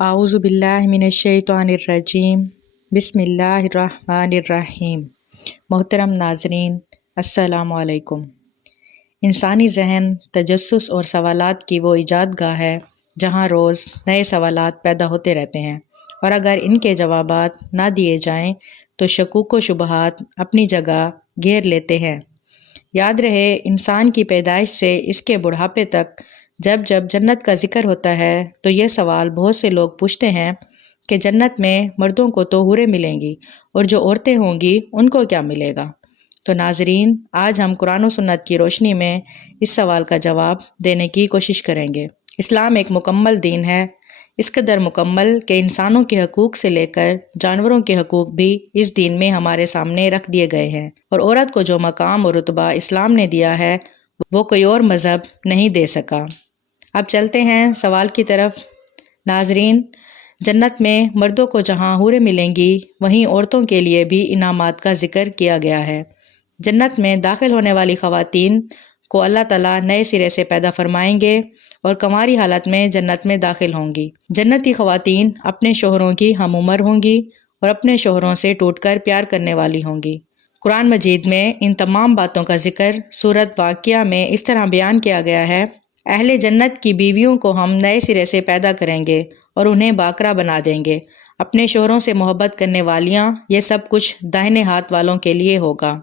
اعوذ باللہ من الشیطان الرجیم بسم اللہ الرحمن الرحیم۔ محترم ناظرین، السلام علیکم۔ انسانی ذہن تجسس اور سوالات کی وہ ایجاد گاہ ہے جہاں روز نئے سوالات پیدا ہوتے رہتے ہیں، اور اگر ان کے جوابات نہ دیے جائیں تو شکوک و شبہات اپنی جگہ گھیر لیتے ہیں۔ یاد رہے، انسان کی پیدائش سے اس کے بڑھاپے تک جب جب جنت کا ذکر ہوتا ہے تو یہ سوال بہت سے لوگ پوچھتے ہیں کہ جنت میں مردوں کو تو حوریں ملیں گی اور جو عورتیں ہوں گی ان کو کیا ملے گا؟ تو ناظرین، آج ہم قرآن و سنت کی روشنی میں اس سوال کا جواب دینے کی کوشش کریں گے۔ اسلام ایک مکمل دین ہے، اس قدر مکمل کہ انسانوں کے حقوق سے لے کر جانوروں کے حقوق بھی اس دین میں ہمارے سامنے رکھ دیے گئے ہیں، اور عورت کو جو مقام اور رتبہ اسلام نے دیا ہے وہ کوئی اور مذہب نہیں دے سکا۔ اب چلتے ہیں سوال کی طرف۔ ناظرین، جنت میں مردوں کو جہاں حوریں ملیں گی وہیں عورتوں کے لیے بھی انعامات کا ذکر کیا گیا ہے۔ جنت میں داخل ہونے والی خواتین کو اللہ تعالیٰ نئے سرے سے پیدا فرمائیں گے اور کنواری حالت میں جنت میں داخل ہوں گی۔ جنتی خواتین اپنے شوہروں کی ہم عمر ہوں گی اور اپنے شوہروں سے ٹوٹ کر پیار کرنے والی ہوں گی۔ قرآن مجید میں ان تمام باتوں کا ذکر سورۃ واقعہ میں اس طرح بیان کیا گیا ہے: اہل جنت کی بیویوں کو ہم نئے سرے سے پیدا کریں گے اور انہیں باکرا بنا دیں گے۔ اپنے شوہروں سے محبت کرنے والیاں، یہ سب کچھ داہنے ہاتھ والوں کے لیے ہوگا۔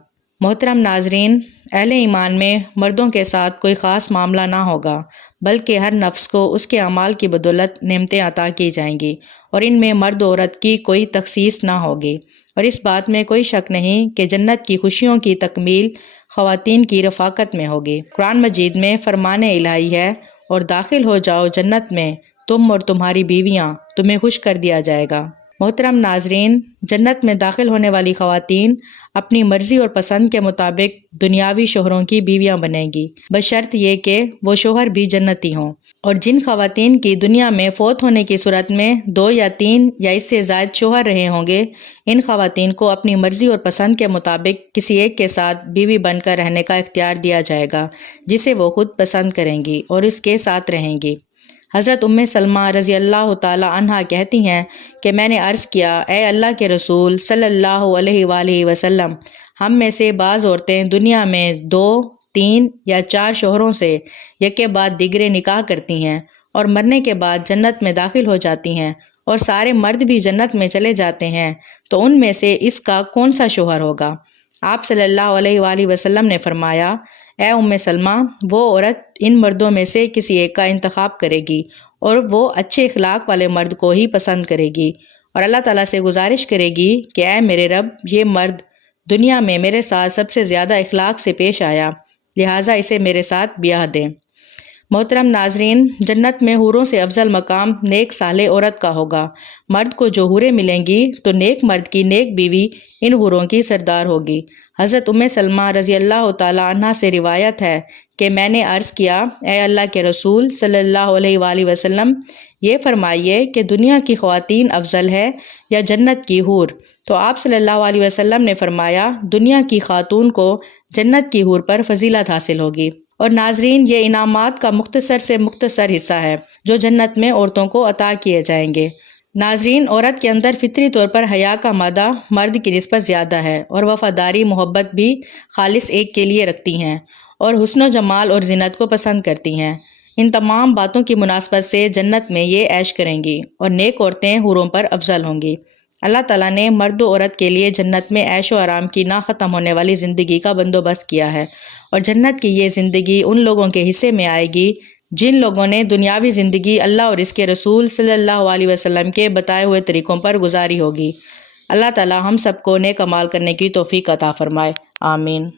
محترم ناظرین، اہل ایمان میں مردوں کے ساتھ کوئی خاص معاملہ نہ ہوگا، بلکہ ہر نفس کو اس کے اعمال کی بدولت نعمتیں عطا کی جائیں گی، اور ان میں مرد و عورت کی کوئی تخصیص نہ ہوگی۔ اور اس بات میں کوئی شک نہیں کہ جنت کی خوشیوں کی تکمیل خواتین کی رفاقت میں ہوگی۔ قرآن مجید میں فرمان الہی ہے: اور داخل ہو جاؤ جنت میں، تم اور تمہاری بیویاں، تمہیں خوش کر دیا جائے گا۔ محترم ناظرین، جنت میں داخل ہونے والی خواتین اپنی مرضی اور پسند کے مطابق دنیاوی شوہروں کی بیویاں بنیں گی، بشرط یہ کہ وہ شوہر بھی جنتی ہوں۔ اور جن خواتین کی دنیا میں فوت ہونے کی صورت میں 2 یا 3 یا اس سے زائد شوہر رہے ہوں گے، ان خواتین کو اپنی مرضی اور پسند کے مطابق کسی ایک کے ساتھ بیوی بن کر رہنے کا اختیار دیا جائے گا، جسے وہ خود پسند کریں گی اور اس کے ساتھ رہیں گی۔ حضرت سلمہ رضی اللہ تعالی عنہا کہتی ہیں کہ میں نے عرض کیا: اے اللہ کے رسول صلی اللہ علیہ وآلہ وسلم، ہم میں سے بعض عورتیں دنیا میں 2، 3 یا 4 شوہروں سے یکے بعد دیگرے نکاح کرتی ہیں اور مرنے کے بعد جنت میں داخل ہو جاتی ہیں، اور سارے مرد بھی جنت میں چلے جاتے ہیں، تو ان میں سے اس کا کون سا شوہر ہوگا؟ آپ صلی اللہ علیہ وآلہ وسلم نے فرمایا: اے سلمہ، وہ عورت ان مردوں میں سے کسی ایک کا انتخاب کرے گی، اور وہ اچھے اخلاق والے مرد کو ہی پسند کرے گی، اور اللہ تعالیٰ سے گزارش کرے گی کہ اے میرے رب، یہ مرد دنیا میں میرے ساتھ سب سے زیادہ اخلاق سے پیش آیا، لہٰذا اسے میرے ساتھ بیاہ دیں۔ محترم ناظرین، جنت میں حوروں سے افضل مقام نیک صالح عورت کا ہوگا۔ مرد کو جو حوریں ملیں گی تو نیک مرد کی نیک بیوی ان حوروں کی سردار ہوگی۔ حضرت سلمہ رضی اللہ تعالی عنہ سے روایت ہے کہ میں نے عرض کیا: اے اللہ کے رسول صلی اللہ علیہ وآلہ وسلم، یہ فرمائیے کہ دنیا کی خواتین افضل ہے یا جنت کی حور؟ تو آپ صلی اللہ علیہ وسلم نے فرمایا: دنیا کی خاتون کو جنت کی حور پر فضیلت حاصل ہوگی۔ اور ناظرین، یہ انعامات کا مختصر سے مختصر حصہ ہے جو جنت میں عورتوں کو عطا کیے جائیں گے۔ ناظرین، عورت کے اندر فطری طور پر حیا کا مادہ مرد کی نسبت زیادہ ہے، اور وفاداری محبت بھی خالص ایک کے لیے رکھتی ہیں، اور حسن و جمال اور زینت کو پسند کرتی ہیں۔ ان تمام باتوں کی مناسبت سے جنت میں یہ عیش کریں گی، اور نیک عورتیں حوروں پر افضل ہوں گی۔ اللہ تعالیٰ نے مرد و عورت کے لیے جنت میں عیش و آرام کی نہ ختم ہونے والی زندگی کا بندوبست کیا ہے، اور جنت کی یہ زندگی ان لوگوں کے حصے میں آئے گی جن لوگوں نے دنیاوی زندگی اللہ اور اس کے رسول صلی اللہ علیہ وسلم کے بتائے ہوئے طریقوں پر گزاری ہوگی۔ اللہ تعالیٰ ہم سب کو نیک اعمال کرنے کی توفیق عطا فرمائے، آمین۔